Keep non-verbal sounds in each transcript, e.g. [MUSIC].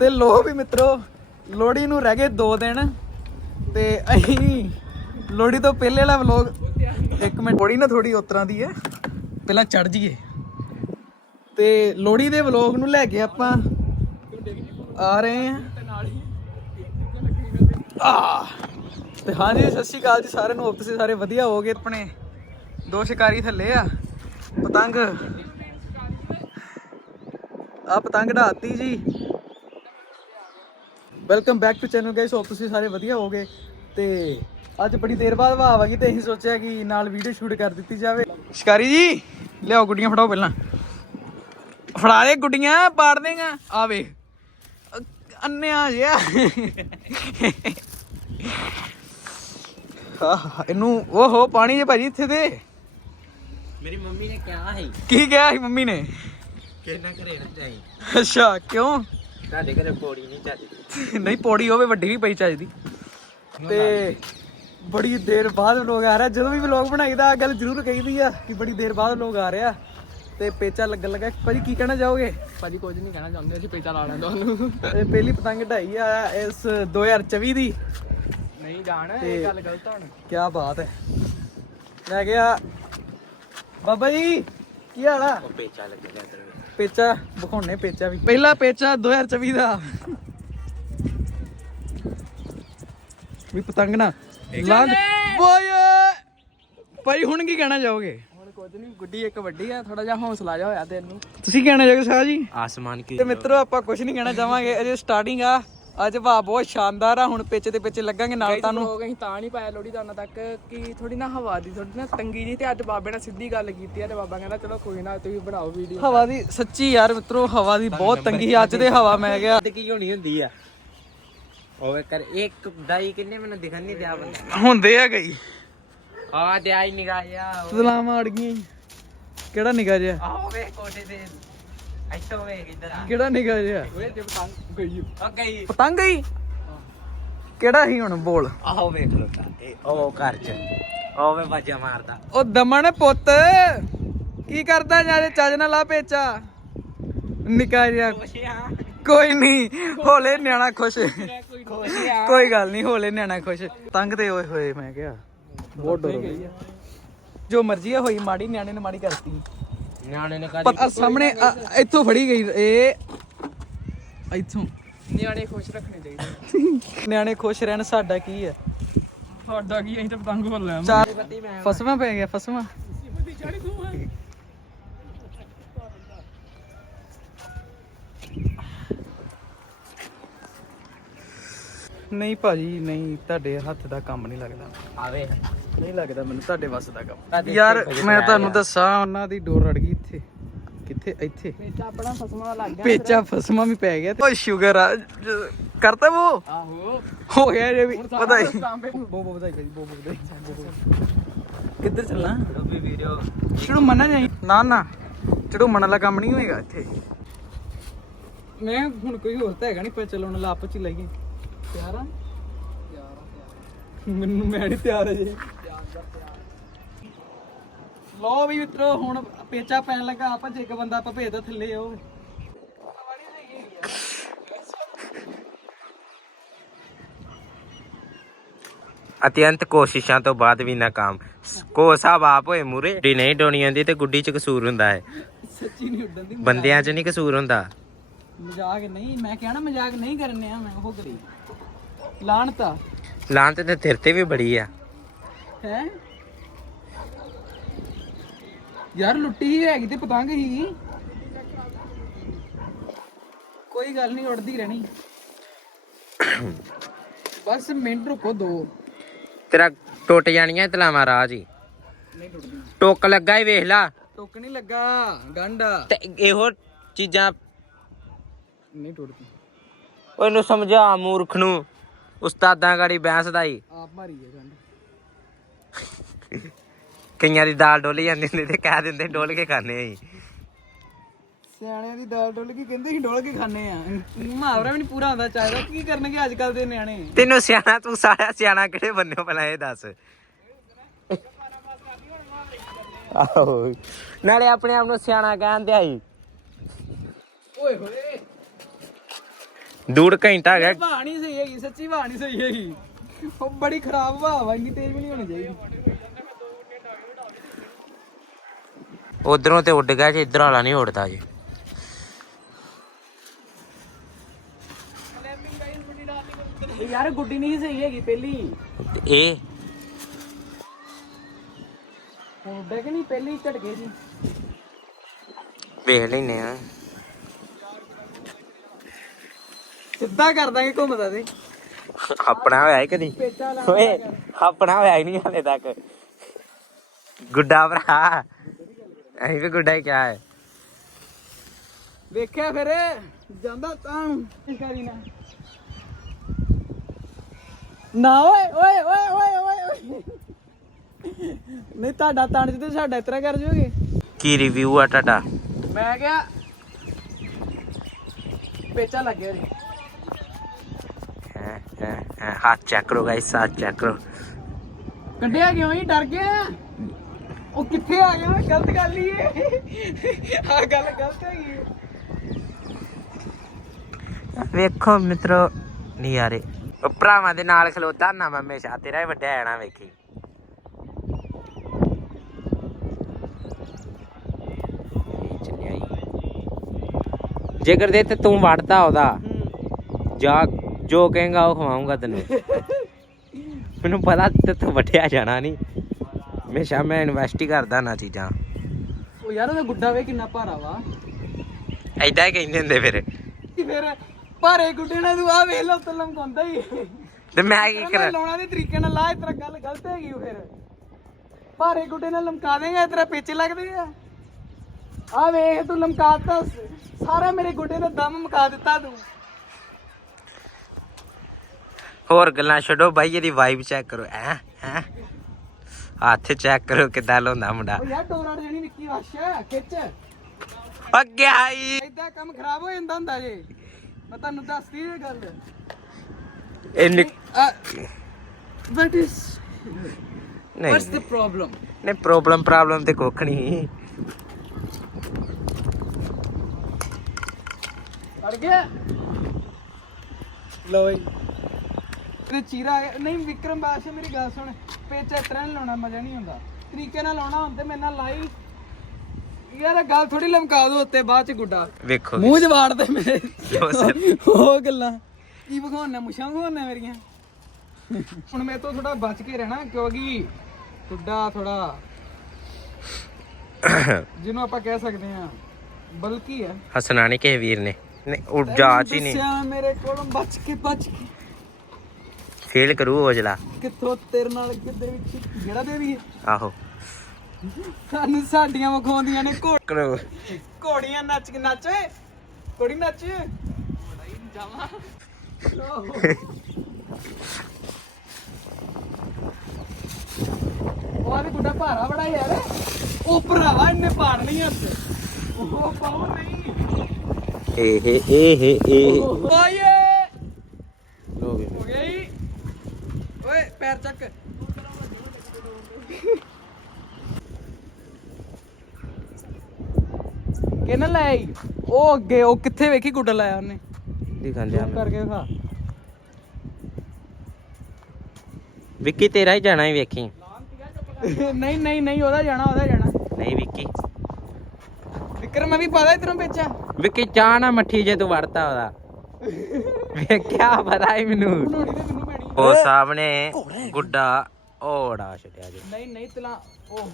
ਤੇ ਲੋ ਵੀ ਮਿੱਤਰੋ ਲੋੜੀ ਨੂੰ ਰਹਿ ਗਏ 2 ਦਿਨ ਤੇ ਅਸੀਂ ਲੋੜੀ ਤੋਂ ਪਹਿਲੇ ਵਾਲਾ ਵਲੋਗ ਇੱਕ ਮਿੰਟ ਲੋੜੀ ਨਾ ਥੋੜੀ ਉਤਰਾਂ ਦੀ ਹੈ, ਪਹਿਲਾਂ ਚੜ ਜੀਏ ਤੇ ਲੋੜੀ ਦੇ ਵਲੋਗ ਨੂੰ ਲੈ ਕੇ ਆਪਾਂ ਆ ਰਹੇ ਹਾਂ। ਆ ਤੇ ਹਾਂਜੀ, ਸਤਿ ਸ਼੍ਰੀ ਅਕਾਲ ਜੀ ਸਾਰਿਆਂ ਨੂੰ ਹੋਪ ਤੁਸੀਂ ਸਾਰੇ ਵਧੀਆ ਹੋਗੇ ਆਪਣੇ ਦੋ ਸ਼ਿਕਾਰੀ ਥੱਲੇ ਆ, ਪਤੰਗ। ਆ ਪਤੰਗ ਢਾਤੀ ਜੀ। Welcome back to channel guys hope ਤੁਸੀਂ ਸਾਰੇ ਵਧੀਆ ਹੋਗੇ ਤੇ ਅੱਜ ਬੜੀ ਦੇਰ ਬਾਅਦ ਆ ਗਈ ਤੇ ਅਸੀਂ ਸੋਚਿਆ ਕਿ ਨਾਲ ਵੀਡੀਓ ਸ਼ੂਟ ਕਰ ਦਿੱਤੀ ਜਾਵੇ। ਸ਼ਿਕਾਰੀ ਜੀ ਲਿਆਓ ਗੁੱਡੀਆਂ ਫੜਾਓ ਪਹਿਲਾਂ। ਫੜਾ ਦੇ ਗੁੱਡੀਆਂ ਪਾੜ ਦੇਗਾ ਆ ਵੇ ਅੰਨਿਆ ਜਿਆ ਇਹਨੂੰ ਓਹੋ ਪਾਣੀ ਜੇ ਭਾਜੀ ਇੱਥੇ ਦੇ। ਮੇਰੀ ਮੰਮੀ ਨੇ ਕਿਹਾ ਹੈ ਕੀ ਕਿਹਾ ਸੀ ਮੰਮੀ ਨੇ? ਕਿ ਨਾ ਘਰੇ ਨਾ ਜਾਈ ਅੱਛਾ ਕਿਉਂ? ਤੁਹਾਡੇ ਘਰੇ ਪੌੜੀ ਨਹੀਂ ਪੌੜੀ ਹੋਵੇ ਵੱਡੀ ਵੀ ਪਈ ਚਾਹੀਦੀ ਤੇ ਬੜੀ ਦੇਰ ਬਾਅਦ ਲੋਕ ਆ ਰਿਹਾ। ਜਦੋਂ ਵੀ ਵਲੌਗ ਬਣਾਈਦਾ ਆਹ ਗੱਲ ਜ਼ਰੂਰ ਕਹੀਦੀ ਆ ਕਿ ਬੜੀ ਦੇਰ ਬਾਅਦ ਲੋਕ ਆ ਰਿਹਾ। ਤੇ ਪੇਚਾ ਲੱਗਣ ਲੱਗਾ। ਭਾਜੀ ਕੀ ਕਹਿਣਾ ਚਾਹੋਗੇ? ਭਾਜੀ ਕੁਝ ਨਹੀਂ ਕਹਿਣਾ ਚਾਹੁੰਦੇ। ਅਸੀਂ ਪੇਚਾ ਲਾ ਲੈਂਦਾ ਉਹਨੂੰ। ਇਹ ਪਹਿਲੀ ਪਤੰਗ ਢਾਈ ਆ ਇਸ 2024 ਦੀ। ਨਹੀਂ ਜਾਣ ਇਹ ਗੱਲ ਗਲਤ ਹੁਣ। ਕੀ ਬਾਤ ਹੈ। ਮੈਂ ਕਿਹਾ ਬਾਬਾ ਜੀ ਕੀ ਹਾਲ ਆ? ਉਹ ਪੇਚਾ ਲੱਗਿਆ ਅੰਦਰ ਪੇਚਾ ਵਿਖਾਉਣੇ ਪੇਚਾ ਵੀ। ਪਹਿਲਾ ਪੇਚਾ 2024 ਦਾ। ਵੀ ਪਤੰਗ ਨਾ ਲੰਘ ਬੋਏ! ਭਾਈ ਹੁਣ ਕੀ ਕਹਿਣਾ ਚਾਹੋਗੇ? ਹੁਣ ਕੁਝ ਨਹੀਂ ਗੁੱਡੀ ਇੱਕ ਵੱਡੀ ਆ ਥੋੜਾ ਜਿਹਾ ਹੌਸਲਾ ਜਿਹਾ ਹੋਇਆ ਤੈਨੂੰ। ਤੁਸੀਂ ਕਹਿਣਾ ਚਾਹੋਗੇ ਸਾਹ ਜੀ? ਆਸਮਾਨ ਕੀ ਤੇ ਮਿੱਤਰੋ ਆਪਾਂ ਕੁਝ ਨਹੀਂ ਕਹਿਣਾ ਚਾਹਾਂਗੇ ਅਜੇ ਸਟਾਰਟਿੰਗ ਆ। ਅੱਜ ਵਾ ਬਹੁਤ ਸ਼ਾਨਦਾਰ ਆ ਹੁਣ ਪਿੱਛੇ ਤੇ ਪਿੱਛੇ ਲੱਗਾਂਗੇ ਨਾਲ ਤੁਹਾਨੂੰ ਲੋਕ ਅਸੀਂ ਤਾਂ ਨਹੀਂ ਪਾਇਆ ਲੋੜੀ ਦਾਨਾ ਤੱਕ ਕਿ ਥੋੜੀ ਨਾ ਹਵਾ ਦੀ ਥੋੜੀ ਨਾ ਤੰਗੀ ਜੀ ਤੇ ਅੱਜ ਬਾਬੇ ਨਾਲ ਸਿੱਧੀ ਗੱਲ ਕੀਤੀ ਆ ਤੇ ਬਾਬਾ ਕਹਿੰਦਾ ਚਲੋ ਕੋਈ ਨਾ ਤੁਸੀਂ ਬਣਾਓ ਵੀਡੀਓ ਹਵਾ ਦੀ ਸੱਚੀ ਯਾਰ ਮਿੱਤਰੋ ਹਵਾ ਦੀ ਬਹੁਤ ਤੰਗੀ ਆ। ਅੱਜ ਦੇ ਹਵਾ ਮੈਂ ਗਿਆ ਤੇ ਕੀ ਹੋਣੀ ਹੁੰਦੀ ਆ? ਓਏ ਕਰ ਇੱਕ ਦਾਈ ਕਿੰਨੇ ਮੈਨੂੰ ਦਿਖਣ ਨਹੀਂ ਦਿਆ ਬੰਦਾ। ਹੁੰਦੇ ਆ ਗਈ। ਆ ਤੇ ਆਈ ਨਿਗਾਹਿਆ ਸਲਾਮਾਂ ਅੜ ਗਈਆਂ। ਕਿਹੜਾ ਨਿਕਾ ਜਿਆ ਆ ਵੇ ਕੋਟੇ ਤੇ। ਇੱਥੋਂ ਵੇ ਇੱਧਰ ਆ। ਕਿਹੜਾ ਨਿਕਾ ਜਿਆ ਓਏ ਜੇ ਪਤੰਗ ਗਈ ਓ ਗਈ। ਪਤੰਗ ਹੀ ਕਿਹੜਾ ਹੀ ਹੁਣ? ਬੋਲ। ਆਹੋ ਵੇਖ ਲੋ ਇਹ ਉਹ ਘਰ ਚ। ਉਹ ਵੇ ਬਾਜਾ ਮਾਰਦਾ। ਉਹ ਦਮਨ ਪੁੱਤ ਕੀ ਕਰਦਾ ਜਾ ਚੱਜ ਨਾਲ ਲਾ ਪੇਚਾ। ਨਿਕਾ ਜਿਆ ਕੋਈ ਨਹੀਂ ਹੋਲੇ ਨਿਆਣਾ ਖੁਸ਼। ਕੋਈ ਗੱਲ ਨਹੀਂ ਹੋਲੇ ਨਿਆਣਾ ਖੁਸ਼। ਤੰਗ ਤੇ ਹੋਏ ਹੋਏ ਮੈਂ ਕਿਹਾ। ਬਹੁਤ ਡਰ ਗਈ ਜੋ ਮਰਜ਼ੀ ਆ ਹੋਈ ਮਾੜੀ ਨਿਆਣੇ ਨੇ ਮਾੜੀ ਕਰਤੀ। ਨਿਆਣੇ ਨੇ ਕਦੀ ਪਰ ਆਹ ਸਾਹਮਣੇ ਆਹ ਇੱਥੋਂ ਫੜੀ ਗਈ ਇਹ ਇੱਥੋਂ। ਨਿਆਣੇ ਖੁਸ਼ ਰੱਖਣੇ ਚਾਹੀਦੇ ਨਿਆਣੇ ਖੁਸ਼ ਰਹਿਣ ਸਾਡਾ ਕੀ ਹੈ ਤੁਹਾਡਾ ਕੀ ਅਸੀਂ ਤਾਂ ਪਤੰਗ ਲਿਆ। ਚਾਰ ਫਸਵਾ ਪੈ ਗਿਆ ਫਸਵਾ। ਨਹੀਂ ਭਾਜੀ ਨਹੀਂ ਤੁਹਾਡੇ ਹੱਥ ਦਾ ਕੰਮ ਨਹੀਂ ਲੱਗਦਾ। ਆਵੇ ਨਹੀਂ ਲੱਗਦਾ ਮੈਨੂੰ ਤੁਹਾਡੇ ਵੱਸ ਦਾ ਕੰਮ। ਯਾਰ ਮੈਂ ਤੁਹਾਨੂੰ। ਦੱਸਾਂ ਉਹਨਾਂ ਦੀ ਡੋਰ ਅੜ ਗਈ ਇੱਥੇ। ਕਿੱਥੇ? ਇੱਥੇ। ਪੇਚਾ ਆਪਣਾ ਫਸਮਾ ਲੱਗ ਗਿਆ ਪੇਚਾ ਫਸਮਾ ਵੀ ਪੈ ਗਿਆ ਓ ਸ਼ੂਗਰ ਆ। ਕਰਤਾ ਉਹ ਆਹੋ। ਹੋ ਗਿਆ ਜੇ ਵੀ। ਪਤਾ ਹੀ ਬੋ ਬੋ ਵਧਾਈ ਬੋ ਬੋ ਵਧਾਈ। ਕਿੱਧਰ ਚੱਲਣਾ? ਰੋਬੀ ਵੀਡੀਓ ਚੜੂ ਮੰਨਾ ਜਾਈ। ਨਾ ਨਾ। ਚੜੂ ਮੰਨ ਵਾਲਾ ਕੰਮ ਨਹੀਂ ਹੋਏਗਾ ਇੱਥੇ। ਮੈਂ ਹੁਣ ਕੋਈ ਹੋਰ ਤਾਂ ਹੈਗਾ ਨਹੀਂ ਪਰ ਚਲੋ ਨਾਲ ਆਪਸ ਚ ਹੀ ਲਈਏ। ਤਿਆਰ ਆ? ਮੈਨੂੰ ਮੈਂ ਨਹੀਂ ਤਿਆਰ ਅਜੇ। ਲੋ ਵੀ ਮਿੱਤਰੋ ਹੁਣ ਪੇਚਾ ਪੈਣ ਲੱਗਾ ਆਪਾਂ ਜੇ ਇੱਕ ਬੰਦਾ ਆਪਾਂ ਭੇਜਦਾ ਥੱਲੇ ਉਹ। ਅਤਿਅੰਤ ਕੋਸ਼ਿਸ਼ਾਂ ਤੋਂ ਬਾਅਦ ਵੀ ਨਾਕਾਮ। ਕੋ ਸਾਹਿਬ ਆਪ ਹੋਏ ਮੂਰੇ। ਗੁੱਡੀ ਨਹੀਂ ਡੋਣੀ ਆਉਂਦੀ ਤੇ ਗੁੱਡੀ 'ਚ ਕਸੂਰ ਹੁੰਦਾ ਹੈ। ਸੱਚੀ ਨਹੀਂ ਉੱਡਣ ਦੀ ਬੰਦਿਆਂ 'ਚ ਨਹੀਂ ਕਸੂਰ ਹੁੰਦਾ। ਮਜ਼ਾਕ ਨਹੀਂ ਮੈਂ ਕਹਿਣਾ ਮਜ਼ਾਕ ਨਹੀਂ ਕਰਨੇ ਆ ਮੈਂ ਉਹ ਕਰੀ। ਲਾਣਤਾ ਲਾਂ ਤੇ ਤੇਰੇ ਤੇ ਵੀ ਬੜੀ ਆ। ਹੈ? ਯਾਰ ਲੁੱਟੀ ਹੀ ਹੈਗੀ ਤੇ ਪਤੰਗ ਹੀ। ਕੋਈ ਗੱਲ ਨਹੀਂ ਉੜਦੀ ਰਹਿਣੀ। ਬਸ ਮਿੰਟ ਰੁਕੋ ਦੋ। ਤੇਰਾ ਟੁੱਟ ਜਾਣੀਆਂ ਤਲਾਵਾਂ ਰਾਜ ਹੀ। ਨਹੀਂ ਟੁੱਟਦੀ ਟੁੱਕ ਲੱਗਾ ਹੀ ਵੇਖ ਲਾ। ਟੁੱਕ ਨਹੀਂ ਲੱਗਾ ਗੰਢ। ਤੇ ਇਹੋ ਚੀਜ਼ਾਂ ਨਹੀਂ ਟੁੱਟਦੀ। ਉਹਨੂੰ ਸਮਝਾ ਮੂਰਖ ਨੂੰ। ਉਸਤਾਦਾਂ ਗਾੜੀ ਬੈਂਸ ਦਾ ਹੀ। ਆਪ ਮਾਰੀ ਹੈ ਗੰਢ। ਕਈਆਂ ਦੀ ਦਾਲ ਡੋਲੀ ਜਾਂਦੀ ਹੁੰਦੀ ਤੇ ਕਹਿ ਦਿੰਦੇ ਡੋਲ ਕੇ ਖਾਣੇ ਆਈ ਸਿਆਣਿਆਂ ਦੀ ਦਾਲ ਡੋਲ ਕੇ ਕਹਿੰਦੇ ਸੀ ਡੋਲ ਕੇ ਖਾਣੇ ਆ। ਮੁਹਾਵਰਾ ਵੀ ਨਹੀਂ ਪੂਰਾ ਹੁੰਦਾ ਚਾਹੀਦਾ ਕੀ ਕਰਨਗੇ ਅੱਜ ਕੱਲ ਦੇ ਨਿਆਣੇ। ਤੈਨੂੰ ਸਿਆਣਾ ਤੂੰ ਸਾਰਾ ਸਿਆਣਾ ਕਿਹੜੇ ਬੰਨੇ ਪਹਿਲਾਂ ਇਹ ਦੱਸ। ਆਹੋ। ਨਾਲੇ ਆਪਣੇ ਆਪ ਨੂੰ ਸਿਆਣਾ ਕਹਿੰਦੇ ਆਈ ਓਏ ਹੋਏ। ਡੂੜ ਘੰਟਾ ਗਿਆ। ਹਵਾ ਨਹੀਂ ਸਹੀ ਹੈਗੀ ਸੱਚੀ ਹਵਾ ਨਹੀਂ ਸਹੀ ਹੈਗੀ। ਉਹ ਬੜੀ ਖਰਾਬ ਹਵਾ ਵਾ ਇੰਨੀ ਤੇਜ਼ ਵੀ ਨਹੀਂ ਹੋਣੀ ਚਾਹੀਦੀ। ਉਧਰੋਂ ਤੇ ਉੱਡ ਗਿਆ ਜੇ ਇਧਰ ਵਾਲਾ ਨਹੀਂ ਉੱਡਦਾ ਜੇ। ਯਾਰ ਗੁੱਡੀ ਨਹੀਂ ਸਹੀ ਹੈਗੀ ਪਹਿਲੀ। ਇਹ? ਉੱਡੇ ਕਿ ਨਹੀਂ? ਪਹਿਲੀ ਝਟਕੇ ਸੀ ਵੇਖ ਲੈਨੇ ਆ। ਸਿੱਧਾ ਕਰ ਦਾਂਗੇ ਘੁੰਮਦਾ ਤੇ। ਆਪਣਾ ਹੋਇਆ ਹੀ ਕਦੀ। ਓਏ ਆਪਣਾ ਹੋਇਆ ਹੀ ਨਹੀਂ ਹਲੇ ਤੱਕ। ਗੁੱਡਾ ਭਰਾ। ਅਸੀਂ ਵੀ ਗੁੱਡਾ ਹੀ ਕਿਹਾ ਹੈ। ਵੇਖਿਆ ਫਿਰ ਜਾਂਦਾ ਤਾਂ ਕਰੀ ਨਾ। ਨਾ ਓਏ ਓਏ ਓਏ ਓਏ ਓਏ ਨਹੀਂ ਤੁਹਾਡਾ ਤਣ ਤੇ ਸਾਡਾ ਇਸ ਤਰ੍ਹਾਂ ਕਰ ਜੋਗੇ। ਕੀ ਰਿਵਿਊ ਆ ਤੁਹਾਡਾ? ਮੈਂ ਕਿਹਾ ਪੇਚਾ ਲੱਗਿਆ ਜੀ। ਹੈਂ, ਹੈਂ, ਹੈਂ, ਹੱਥ ਚੈੱਕ ਕਰੋ ਗਾਇਸ ਹੱਥ ਚੈੱਕ ਕਰੋ। ਕੱਢਿਆ ਕਿਉਂ ਹੀ ਡਰ ਗਿਆ ਉਹ ਕਿੱਥੇ ਆ ਗਿਆ? ਗਲਤ ਗੱਲ ਹੀ ਏ। ਆ ਗੱਲ ਗਲਤ ਹੈਗੀ। ਵੇਖੋ ਮਿੱਤਰੋ ਨਜ਼ਾਰੇ। ਉਹ ਭਰਾਵਾਂ ਦੇ ਨਾਲ ਖਲੋਤਾ ਨਾ ਮੈਂ ਹਮੇਸ਼ਾ। ਤੇਰਾ ਹੀ ਵੱਡਾ ਆਣਾ ਵੇਖੀ। ਜੇਕਰ ਦੇ ਤੇ ਤੂੰ ਵੜਦਾ ਉਹਦਾ ਜਾ ਜੋ ਕਹੇਗਾ ਉਹ ਖਵਾਉਂਗਾ ਤੈਨੂੰ। [LAUGHS] ਮੈਨੂੰ ਪਤਾ ਤੇ ਤੂੰ ਵੱਡਿਆ ਜਾਣਾ ਨਹੀਂ। ਹਮੇਸ਼ਾ ਮੈਂ ਇਨਵੈਸਟ ਹੀ ਕਰਦਾ ਨਾ ਚੀਜ਼ਾਂ। ਉਹ ਯਾਰ ਉਹਦਾ ਗੁੱਡਾ ਵੇ ਕਿੰਨਾ ਭਾਰਾ ਵਾ। ਐਦਾਂ ਹੀ ਕਹਿੰਦੇ ਹੁੰਦੇ ਫਿਰ। ਕਿ ਫਿਰ ਭਾਰੇ ਗੁੱਡੇ ਨਾਲ ਤੂੰ ਆ ਵੇਖ ਲਓ ਤੇ ਲਮਕਾਉਂਦਾ ਹੀ। ਤੇ ਮੈਂ ਕੀ ਕਰਾਂ? ਲਾਉਣਾ ਦੇ ਤਰੀਕੇ ਨਾਲ ਲਾ ਇਸ ਤਰ੍ਹਾਂ ਗੱਲ ਗਲਤ ਹੈਗੀ ਉਹ ਫਿਰ। ਭਾਰੇ ਗੁੱਡੇ ਨਾਲ ਲਮਕਾ ਦੇਗਾ ਇਸ ਤਰ੍ਹਾਂ ਪੇਚੇ ਲੱਗਦੇ ਆ ਆ ਵੇਖ ਤੂੰ ਲਮਕਾਤਾ ਸਾਰਾ ਮੇਰੇ ਗੁੱਡੇ ਦਾ ਦਮ ਮੁਕਾ ਦਿੱਤਾ ਤੂੰ। ਹੋਰ ਗੱਲਾਂ ਛੱਡੋ ਬਾਈ ਇਹਦੀ ਵਾਈਬ ਚੈੱਕ ਕਰੋ ਐ ਹੈ। ਹੱਥ ਚੈੱਕ ਕਰੋ ਕਿੱਦਾਂ ਲਾਉਂਦਾ ਮੁੰਡਾ। ਯਾਰ ਡੋਰਾ ਜਣੀ ਨਿੱਕੀ ਵਾਸ਼ਾ ਖਿੱਚ। ਅੱਗੇ ਆਈ ਏਦਾਂ ਕੰਮ ਖਰਾਬ ਹੋ ਜਾਂਦਾ ਹੁੰਦਾ ਜੇ। ਮੈਂ ਤੁਹਾਨੂੰ ਦੱਸਦੀ ਇਹ ਗੱਲ। ਇਹ ਨਿਕ- ਵਟ ਇਜ਼ ਨਹੀਂ। ਵਾਟਸ ਦ ਪ੍ਰੋਬਲਮ ਨਹੀਂ ਪ੍ਰੋਬਲਮ ਪ੍ਰੋਬਲਮ ਤੇ ਕੁੱਖ ਨਹੀਂ ਅੜ ਗਿਆ। ਲੋ ਜੀ। ਤੇ ਚੀਰਾ ਆ ਗਿਆ। ਨਹੀਂ ਵਿਕਰਮ ਬਾਦਸ਼ਾਹ ਮੇਰੀ ਗੱਲ ਸੁਣ। ਪੇਚਾ ਇਸ ਤਰ੍ਹਾਂ ਨੀ ਲਾਉਣਾ ਮਜ਼ਾ ਨਹੀਂ ਹੁੰਦਾ ਤਰੀਕੇ ਨਾਲ ਲਾਉਣਾ ਹੁੰਦਾ ਮੇਰੇ ਨਾਲ ਲਾਈ। ਯਾਰ ਇਹ ਗੱਲ ਥੋੜੀ ਲਮਕਾ ਦੋ ਉੱਤੇ ਬਾਅਦ ਚ ਗੁੱਡਾ। ਵੇਖੋ ਮੂੰਹ ਚ ਵਾੜਦੇ ਮੇਰੇ। ਲਓ ਸਰ। ਉਹ ਗੱਲਾਂ। ਕੀ ਵਿਖਾਉਣਾ ਮੁਸ਼ਾਂ ਵਿਖਾਉਣਾ ਮੇਰੀਆਂ? ਹੁਣ ਮੈਂ ਤੋਂ ਥੋੜਾ ਬਚ ਕੇ ਰਹਿਣਾ ਕਿਉਂਕਿ ਗੁੱਡਾ ਥੋੜਾ ਜਿਹਨੂੰ ਆਪਾਂ ਕਹਿ ਸਕਦੇ ਆ ਬਲਕੀ ਹੈ। ਹਸਣਾ ਨਹੀਂ ਕਿਸੇ ਵੀਰ ਨੇ। ਨਹੀਂ ਉਹ ਜਾਚ ਹੀ ਨਹੀਂ। ਦੱਸਿਆ ਮੇਰੇ ਕੋਲੋਂ ਬਚ ਕੇ ਬਚ ਕੇ। ਫੇਲ ਕਰੂ ਔਜਲਾ ਕਿੱਥੋਂ ਤੇਰੇ ਨਾਲ ਕਿੱਦੇ ਵਿੱਚ ਜਿਹੜਾ ਦੇ ਵੀ ਆਹੋ। ਸਾਨੂੰ ਸਾਡੀਆਂ ਵਿਖਾਉਂਦੀਆਂ ਨੇ ਘੋ- ਕਰੋ। ਘੋੜੀਆਂ ਨੱਚ ਕੇ ਨੱਚ ਓਏ। ਘੋੜੀ ਨੱਚ। ਜਾਵਾ ਉਹ ਆ ਵੀ ਗੁੱਡਾ ਭਾਰਾ ਬੜਾ ਯਾਰ। ਉਹ ਭਰਾਵਾ ਇਹਨੇ ਪਾੜ ਨਹੀਂ ਹੱਥ ਉਹ ਪਾਉ ਨਹੀਂ। ਇਹ ਇਹ ਇਹ ਓਏ ਲੋ ਵੀ ਹੋ ਗਿਆ ਜੀ ਓਏ ਪੈਰ ਚੱਕ। ਕਿਹਨੇ ਲਾਇਆ ਈ? ਉਹ ਅੱਗੇ ਉਹ ਕਿੱਥੇ ਵੇਖੀ ਗੁੱਡਾ ਲਾਇਆ ਉਹਨੇ। ਦਿਖਾਉਂਦੇ ਆ ਜ਼ੂਮ ਕਰਕੇ ਦਿਖਾ। ਵਿੱਕੀ ਤੇਰਾ ਹੀ ਜਾਣਾ ਹੀ ਵੇਖੀ। ਨਹੀਂ ਨਹੀਂ ਨਹੀਂ ਉਹਦਾ ਜਾਣਾ ਉਹਦਾ ਜਾਣਾ। ਨਹੀਂ ਵਿੱਕੀ। ਵਿਕਰਮ ਮੈਂ ਵੀ ਪਾਦਾ ਇਧਰੋਂ ਵੇਚਾਂ ਵਿੱਕੀ ਚਾਹ ਨਾ ਮੱਠੀ ਜੇ ਤੂੰ ਵੜਤਾ ਉਹਦਾ। ਵੇਖਿਆ ਪਤਾ ਹੀ ਮੈਨੂੰ। ਬਣਾਉਣੀ ਤੇ ਮੈਨੂੰ ਪੈਣੀ ਉਹ ਸਾਹਿਬ ਨੇ ਗੁੱਡਾ ਓੜਾ ਛੱਡਿਆ ਜੀ। ਨਹੀਂ ਨਹੀਂ ਤਲਾ ਉਹ।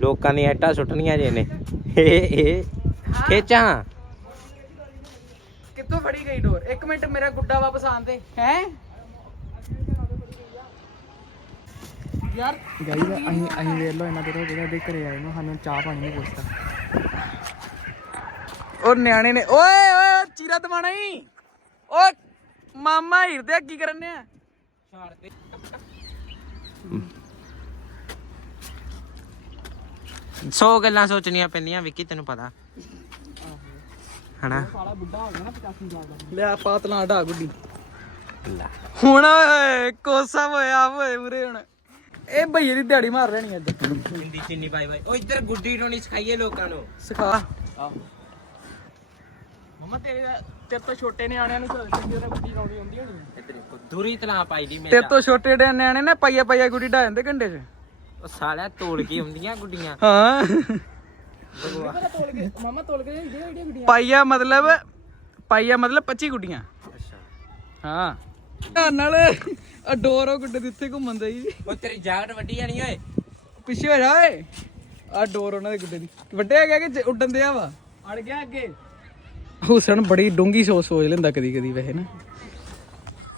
ਲੋਕਾਂ ਦੀਆਂ ਇੱਟਾਂ ਸੁੱਟਣੀਆਂ ਜੇ ਨੇ ਇਹ ਇਹ ਖੇਚਾਂ। ਕਿੱਥੋਂ ਫੜੀ ਗਈ ਡੋਰ? ਇੱਕ ਮਿੰਟ ਮੇਰਾ ਗੁੱਡਾ ਵਾਪਸ ਆਣ ਦੇ। ਹੈ? ਯਾਰ ਗਾਈ ਅਸੀਂ ਅਸੀਂ ਵੇਖ ਲਓ ਇਹਨਾਂ ਦੇ ਜਿਹੜਾ ਦੇ ਘਰੇ ਆਏ ਨੂੰ ਸਾਨੂੰ ਚਾਹ ਪਾਣੀ ਨਹੀਂ ਪੁੱਛਦਾ। ਉਹ ਨਿਆਣੇ ਨੇ ਓਏ ਓਏ ਚੀਰਾ ਦਵਾਣਾ ਹੀ ਓ ਮਾਮਾ ਹੀਰਦੇ ਕੀ ਕਰਨੇ ਆ ਛਾੜ ਦੇ ਸੌ ਗੱਲਾਂ ਸੋਚਣੀਆਂ ਪੈਂਦੀਆਂ ਵਿੱਕੀ ਤੈਨੂੰ ਪਤਾ। ਹਨਾ? ਸਾਲਾ ਬੁੱਢਾ ਹੋ ਗਿਆ ਨਾ 85 ਸਾਲ ਦਾ ਲਿਆ ਪਾਤਲਾ ਢਾ ਗੁੱਡੀ। ਲੈ। ਹੁਣ ਓਏ ਕੋਸਾ ਹੋਇਆ ਓਏ ਉਰੇ ਹੁਣ। ਇਹ ਭਈਏ ਦੀ ਦਿਹਾੜੀ ਮਾਰ ਲੈਣੀ ਅੱਜ ਹਿੰਦੀ ਚੀਨੀ ਬਾਈ ਬਾਈ। ਉਹ ਇੱਧਰ ਗੁੱਡੀ ਟੋਣੀ ਸਿਖਾਈਏ ਲੋਕਾਂ ਨੂੰ। ਸਿਖਾ। ਮਮਾ ਤੇਰੇ ਤੇਰੇ ਤੋਂ ਛੋਟੇ ਨਿਆਣਿਆਂ ਨੂੰ ਚੰਗੀ ਤਰ੍ਹਾਂ ਗੁੱਡੀ ਲਾਉਣੀ ਆਉਂਦੀ ਹੋਣੀ ਆ। ਇੱਧਰ ਦੇਖੋ ਦੂਰੀ ਤਲਾ ਪਾਈ ਦੀ ਤੇਰੇ ਮੇਰਾ ਤੋਂ ਛੋਟੇ ਡੇ ਨਿਆਣੇ ਨੇ ਪਾਈਆ ਪਾਈਆ ਗੁੱਡੀ ਢਾ ਜਾਂਦੇ ਘੰਟੇ 'ਚ। ਉਹ ਸਾਲਿਆ ਤੋੜ ਕੇ ਹੁੰਦੀਆਂ ਗੁੱਡੀਆਂ। ਹਾਂ। ਮੇਰਾ ਤੋਲ ਕੇ ਮਮਾ ਤੋਲ ਕੇ ਜਿਹੜੀਆਂ ਜਿਹੜੀਆਂ ਗੁੱਡੀਆਂ। ਪਾਈਆ ਮਤਲਬ ਪਾਈਆ ਮਤਲਬ 25 ਗੁੱਡੀਆਂ। ਅੱਛਾ। ਹਾਂ। ਧਿਆਨ ਨਾਲ ਆ ਡੋਰ ਉਹ ਗੁੱਡੇ ਦੇ ਉੱਤੇ ਘੁੰਮਣ ਦਾ ਜੀ। ਉਹ ਤੇਰੀ ਜਾਕਟ ਵੱਡੀ ਜਾਣੀ ਓਏ। ਪਿੱਛੇ ਹੋ ਜਾ ਓਏ। ਆ ਡੋਰ ਉਹਨਾਂ ਦੇ ਗੁੱਡੇ ਦੀ। ਵੱਡਿਆ ਗਿਆ ਕਿ ਜ- ਉੱਡਣ ਦਿਆ ਵਾ? ਅੜ ਗਿਆ ਅੱਗੇ। ਹੁਸਨ ਬੜੀ ਡੂੰਗੀ ਸੋਚ ਸੋਚ ਲੈਂਦਾ ਕਦੀ ਕਦੀ ਵੈਸੇ ਨਾ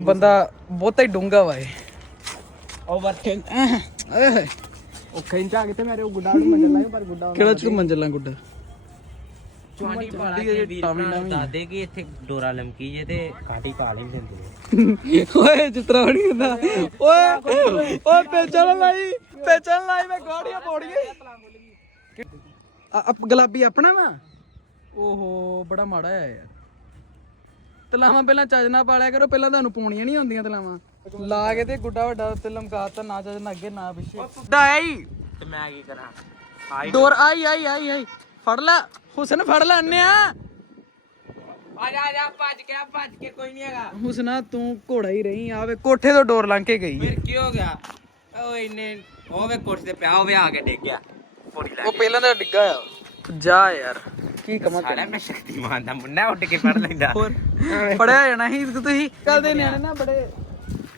ਬੰਦਾ ਬਹੁਤਾ ਹੀ ਡੂੰਗਾ ਵਾ ਇਹ ਓਵਰ ਆਹ, ਉਹ ਖਿੰਚਾ ਕਿਤੇ ਮੇਰੇ ਉਹ ਗੁੱਡਾ ਨੂੰ ਮੰਨ ਲਾਂਗੇ ਪਰ ਗੁੱਡਾ ਕਿਹੜਾ ਚੁ ਮੰਜਲਾਂ ਗੁੱਡਾ? ਚੁਆਣੀ ਪਾਲਾ ਕੇ ਵੀਰ ਭਰਾ ਦਾਦੇ ਕਿ ਇੱਥੇ ਡੋਰਾ ਲਮਕੀ ਜੇ ਤੇ ਕਾਟੀ ਪਾ ਲਈ ਦਿੰਦੇ ਓਏ ਜਿਤਰਾ ਬਣੀ ਹੁੰਦਾ ਓਏ ਓਏ ਪੇਚਣ ਲਾਈ ਪੇਚਣ ਲਾਈ ਮੈਂ ਗਾੜੀਆਂ ਪੌੜੀਏ ਆ ਗੁਲਾਬੀ ਆਪਣਾ ਵਾ? ਓਹੋ ਬੜਾ ਮਾੜਾ ਆ ਯਾਰ ਤਲਾਵਾਂ ਪਹਿਲਾਂ ਚੱਜ ਨਾਲ ਪਾਲਿਆ ਕਰੋ ਪਹਿਲਾਂ ਤੁਹਾਨੂੰ ਪਾਉਣੀਆਂ ਨਹੀਂ ਹੁੰਦੀਆਂ ਤਲਾਵਾਂ ਲਾ ਕੇ ਤੇ ਗੁੱਡਾ ਵੱਡਾ ਤੇ ਲਮਕਾਤਾ ਨਾ ਚੱਜ ਨਾਲ ਅੱਗੇ ਨਾ ਪਿੱਛੇ ਗੁੱਡਾ ਆਈ ਤੇ ਮੈਂ ਕੀ ਕਰਾਂ ਆਈ ਡੋਰ ਆਈ ਆਈ ਆਈ ਆਈ ਫੜ ਲੈ ਹੁਸਨ ਫੜ ਲੈ ਅੰਨਿਆ ਆ ਜਾ ਆ ਜਾ ਭੱਜ ਕੇ ਆ, ਭੱਜ ਕੇ ਕੋਈ ਨਹੀਂ ਹੈਗਾ ਹੁਸਨਾ ਤੂੰ ਘੋੜਾ ਹੀ ਰਹੀ ਆਵੇ ਕੋਠੇ ਤੋਂ ਡੋਰ ਲੰਘ ਕੇ ਗਈ ਫਿਰ ਕੀ ਹੋ ਗਿਆ ਉਹ ਇੰਨੇ ਉਹ ਵੇ ਕੋਠੇ ਤੇ ਪਿਆ ਹੋਵੇ ਆ ਕੇ ਡਿੱਗ ਗਿਆ ਪੌੜੀ ਲਾ ਉਹ ਪਹਿਲਾਂ ਤਾਂ ਡਿੱਗਾ ਆ ਜਾ ਯਾਰ ਕੀ ਕਮਾਂ ਸਾਲਿਆ ਮੈਂ ਸ਼ਕਤੀਮਾਨ ਦਾ ਮੁੰਡਾ ਉੱਡ ਕੇ ਪੜ ਲੈਂਦਾ। ਹੋਰ। ਪੜਿਆ ਜਾਣਾ ਸੀ ਤੁਸੀਂ? ਕੱਲ ਦੇ ਨਿਆਣੇ ਨਾ ਬੜੇ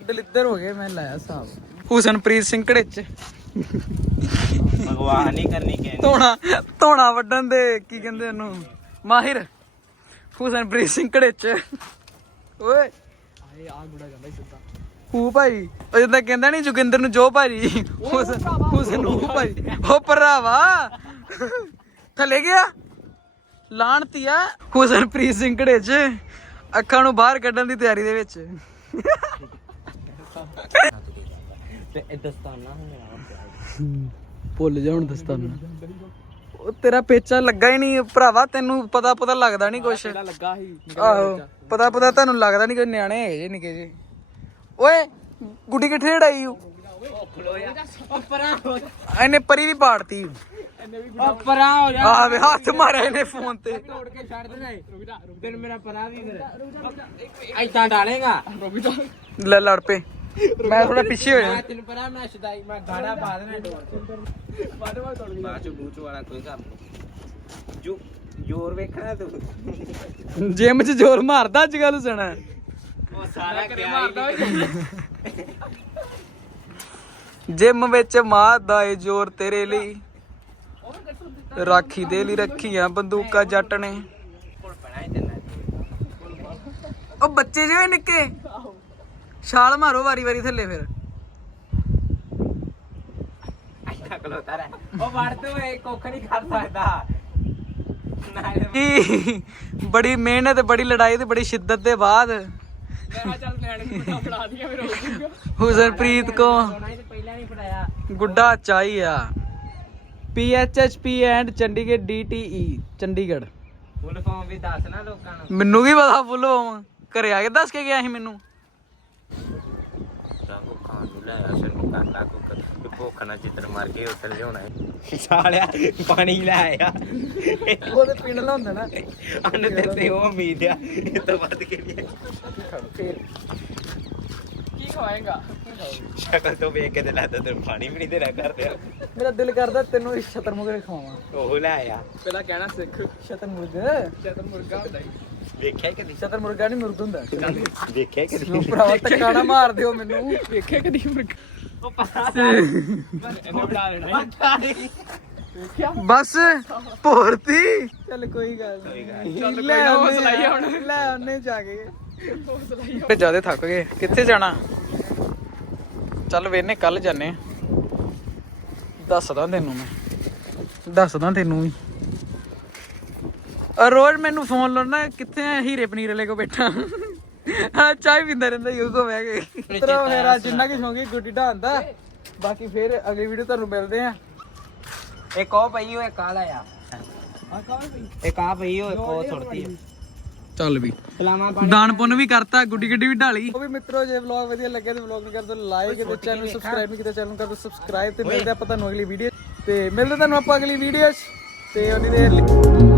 ਦਲਿੱਦਰ ਹੋ ਗਏ ਮੈਂ ਲਾਇਆ ਹਿਸਾਬ ਹੁਸਨਪ੍ਰੀਤ ਸਿੰਘ ਘੜੇਚ ਭਗਵਾਨ ਨਹੀਂ ਕਰਨੀ ਕਹਿੰਦੇ ਧੋਣਾ ਧੋਣਾ ਵੱਢਣ ਦੇ ਕੀ ਕਹਿੰਦੇ ਉਹਨੂੰ? ਮਾਹਿਰ। ਹੁਸਨਪ੍ਰੀਤ ਸਿੰਘ ਘੜੇਚ ਓਏ। ਆਏ ਆ ਗੁੱਡਾ ਜਾਂਦਾ ਸਿੱਧਾ। ਹੂ ਭਾਈ? ਉਹ ਜਿੱਦਾਂ ਕਹਿੰਦਾ ਨਹੀਂ ਜੋਗਿੰਦਰ ਨੂੰ ਜੋ ਭਾਜੀ ਹੁਸਨ ਹੁਸਨ ਹੂ ਭਾਈ। ਉਹ ਭਰਾਵਾ। ਥੱਲੇ ਗਿਆ। ਲਾਣਤੀਆ ਹੁਸਨਪ੍ਰੀਤ ਸਿੰਘ ਘੜੇਚ ਅੱਖਾਂ ਨੂੰ ਬਾਹਰ ਕੱਢਣ ਦੀ ਤਿਆਰੀ ਦੇ ਵਿੱਚ। ਤੇ ਇਹ ਦਸਤਾਨਾ ਹੁਣ ਭੁੱਲ ਜਾ ਹੁਣ ਦਸਤਾਨਾ। ਉਹ ਤੇਰਾ ਪੇਚਾ ਲੱਗਾ ਹੀ ਨਹੀਂ ਭਰਾਵਾ ਤੈਨੂੰ ਪਤਾ ਪਤਾ ਲੱਗਦਾ ਨਹੀਂ ਕੁਛ। ਲੱਗਾ ਆਹੋ ਪਤਾ ਪਤਾ ਤੁਹਾਨੂੰ ਲੱਗਦਾ ਨਹੀਂ ਕੋਈ ਨਿਆਣੇ ਹੈਗੇ ਜੇ ਨਿੱਕੇ ਜੇ ਓਏ ਗੁੱਡੀ ਕਿੱਥੇ ੜਾਈ ਉਹ ਹੋ ਇਹਨੇ ਪਰੀ ਵੀ ਪਾੜਤੀ। ਉਹ ਪਰਾਂ ਹੋ ਜਾ। ਆਵੇ ਹੱਥ ਮਾਰਿਆ ਇਹਨੇ ਫੋਨ ਤੇ। ਤੋੜ ਕੇ ਛੱਡ ਦੇਣਾ ਏ। ਫਿਰ ਮੇਰਾ ਪਰਾਂ ਵੀ ਫਿਰ। ਐਦਾਂ ਡਾਲੇਗਾ। ਲੈ ਲੜ ਪਏ। ਮੈਂ ਥੋੜਾ ਪਿੱਛੇ ਹੋ ਜਾ ਮੈਂ ਤੈਨੂੰ ਪਰਾਂ ਮੈਂ ਸ਼ਦਾਈ ਮੈਂ ਗਾਣਾ ਪਾ ਦੇਣਾ ਡੋਰ ਤੇ। ਬਾਅਦ ਵਿੱਚ ਤੋੜ ਗਈ ਬਾਅਦ ਚ ਬੂਚ ਵਾਲਾ ਕੋਈ ਕੰਮ ਨੀ। ਜੋ ਜੋਰ ਵੇਖਣਾ ਤੂੰ। ਜਿਮ 'ਚ ਜ਼ੋਰ ਮਾਰਦਾ ਅੱਜ ਕੱਲ ਸੁਣਾ। ਉਹ ਸਾਰਾ ਘਰੇ ਮਾਰਦਾ ਜਿਮ ਵਿੱਚ ਮਾਰਦਾ ਏ ਜ਼ੋਰ ਤੇਰੇ ਲਈ। ਰਾਖੀ ਦੇ ਲਈ ਰੱਖੀਆਂ ਬੰਦੂਕਾਂ ਜੱਟ ਨੇ ਕੋਲ ਪਣਾ ਹੀ ਦੇਣਾ ਉਹ ਬੱਚੇ ਜਿਹੇ ਨਿੱਕੇ ਛਾਲ ਮਾਰੋ ਵਾਰੀ ਵਾਰੀ ਥੱਲੇ ਫਿਰ ਐਦਾਂ ਖਲੋਤਾ ਰਹਿ ਉਹ ਵੜ ਤੂੰ ਇਹ ਕੁੱਖ ਨਹੀਂ ਕਰ ਸਕਦਾ ਨਾਲੇ ਕੀ ਬੜੀ ਮਿਹਨਤ ਬੜੀ ਲੜਾਈ ਤੇ ਬੜੀ ਸ਼ਿੱਦਤ ਦੇ ਬਾਅਦ ਮੈਂ ਚੱਲ ਲੈਣ ਨੂੰ ਗੁੱਡਾ ਫੜਾ ਦਿਆ ਫਿਰ ਹੋ ਜਾਊਗਾ ਹੁਸਨਪ੍ਰੀਤ ਕੋ ਸੋਨਾ ਹੀ ਤੇ ਪਹਿਲਾਂ ਨਹੀਂ ਫੜਾਇਆ ਗੁੱਡਾ ਚਾਈ ਆ PHHP and Chandigarh DTE Chandigarh full form ਵੀ ਦੱਸ ਨਾ ਲੋਕਾਂ ਨੂੰ। ਮੈਨੂੰ ਕੀ ਪਤਾ ਫੁੱਲ ਹੋਵਾਂ ਘਰੇ ਆ ਕੇ ਦੱਸ ਕੇ ਗਿਆ ਸੀ ਮੈਨੂੰ। ਰਾਗੋ ਖਾਣ ਨੂੰ ਲੈ ਆ ਸਿਰ ਨੂੰ ਕਰ ਲਾ ਕੁੱਕ। ਤੇ ਭੁੱਖ ਨਾਲ ਚਿੱਤਰ ਮਾਰ ਕੇ ਉੱਤਰ ਲਿਆਉਣਾ ਹੈ ਸਾਲਿਆ ਪਾਣੀ ਲੈ ਆ। ਉਹਦੇ ਪੀਣ ਲਾਉਂਦਾ ਨਾ। ਅੰਨ ਤੇ ਤੇ ਉਹ ਉਮੀਦ ਆ ਇਹ ਤੋਂ ਵੱਧ ਕੇ ਨਹੀਂ ਕੀ ਖਵਾਏਗਾ ਸ਼ਕਲ ਤੋਂ ਵੇਖ ਕੇ ਤੇ ਲੱਗਦਾ ਤੈਨੂੰ ਪਾਣੀ ਵੀ ਨਹੀਂ ਦੇਣਾ ਕਰਦੇ ਮੇਰਾ ਦਿਲ ਕਰਦਾ ਤੈਨੂੰ ਸ਼ਤਰਮੁਰਗ ਖਵਾਵਾਂ ਉਹ ਲੈ ਆ। ਪਹਿਲਾਂ ਕਹਿਣਾ ਸਿੱਖ। ਸ਼ਤਰਮੁਰਗ ਜਦੋਂ ਮੁਰਗਾ ਹੁੰਦਾ ਹੀ। ਵੇਖਿਆ ਹੀ ਕਦੀ? ਸ਼ਤਰਮੁਰਗਾ ਨਹੀਂ ਮੁਰਗ ਹੁੰਦਾ। ਵੇਖਿਆ ਹੀ ਕਦੀ? ਉਹ ਭਰਾਵਾ ਧੱਕਾ ਨਾ ਮਾਰ ਦਿਓ ਮੈਨੂੰ। ਵੇਖਿਆ ਕਦੀ ਮੁਰਗਾ? ਉਹ ਪਤਾ ਇਹਨੇ ਬਣਾ ਲੈਣਾ। ਸੀ। ਵੇਖਿਆ? ਬਸ ਭੋਰਤੀ ਚੱਲ ਕੋਈ ਗੱਲ ਨਹੀਂ ਚੱਲ ਕੋਈ ਲੈ ਨਾ, ਆਉਂਦੇ ਹੌਸਲਾ ਹੀ ਆ, ਹੁਣ। ਲੈ ਉਹਨੇ ਜਾ ਕੇ। ਤੇ ਜ਼ਿਆਦਾ ਥੱਕ ਗਏ। ਕਿੱਥੇ ਜਾਣਾ? ਚੱਲ ਵੇਨੇ ਕੱਲ ਜਾਣੇ ਆ। ਦੱਸਦਾ ਤੈਨੂੰ ਮੈਂ। ਦੱਸਦਾ ਤੈਨੂੰ ਵੀ। ਆ ਰੋਜ਼ ਮੈਨੂੰ ਫੋਨ ਲਾਉਣਾ ਕਿੱਥੇ ਆ ਹੀਰੇ ਪਨੀਰ ਵਾਲੇ ਕੋ ਬੈਠਾ। ਹਾਂ ਚਾਹ ਪੀਂਦਾ ਰਹਿੰਦਾ ਯੂ ਕੋ ਬਹਿ ਕੇ। ਤਰੋ ਮੇਰਾ ਜਿੰਨਾ ਕਿ ਸ਼ੌਂਕੀ ਗੁੱਡੀ ਢਾਂਦਾ ਬਾਕੀ ਫਿਰ ਅਗਲੀ ਵੀਡੀਓ ਤੁਹਾਨੂੰ ਮਿਲਦੇ ਆ। ਇੱਕ ਉਹ ਪਈ ਉਹ ਇੱਕ ਆ ਆ। ਆ ਕੌਣ ਪਈ? ਇੱਕ ਆ ਪਈ ਉਹ ਇੱਕ ਉਹ ਸੁੱਟਦੀ ਚੱਲ ਵੀ। ਦਾਨ ਪੁੰਨ ਵੀ ਕਰਤਾ ਗੁੱਡੀ ਗੱਡੀ ਵੀ ਢਾਲੀ। ਉਹ ਵੀ ਮਿੱਤਰੋ ਜੇ ਵਲੌਗ ਵਧੀਆ ਲੱਗਿਆ ਤੇ ਵਲੌਗ ਨੂੰ ਕਰ ਦਿਓ ਲਾਈਕ ਤੇ ਚੈਨਲ ਨੂੰ ਸਬਸਕ੍ਰਾਈਬ ਨਹੀਂ ਕੀਤਾ ਚੈਨਲ ਨੂੰ ਕਰ ਦਿਓ ਸਬਸਕ੍ਰਾਈਬ ਤੇ ਮਿਲਦੇ ਆਪਾਂ ਤੁਹਾਨੂੰ ਅਗਲੀ ਵੀਡੀਓ ਤੇ ਮਿਲਦੇ ਤੁਹਾਨੂੰ ਆਪਾਂ ਅਗਲੀ ਵੀਡੀਓ 'ਚ। ਤੇ ਉਹਦੀ ਦੇਰ ਲਈ।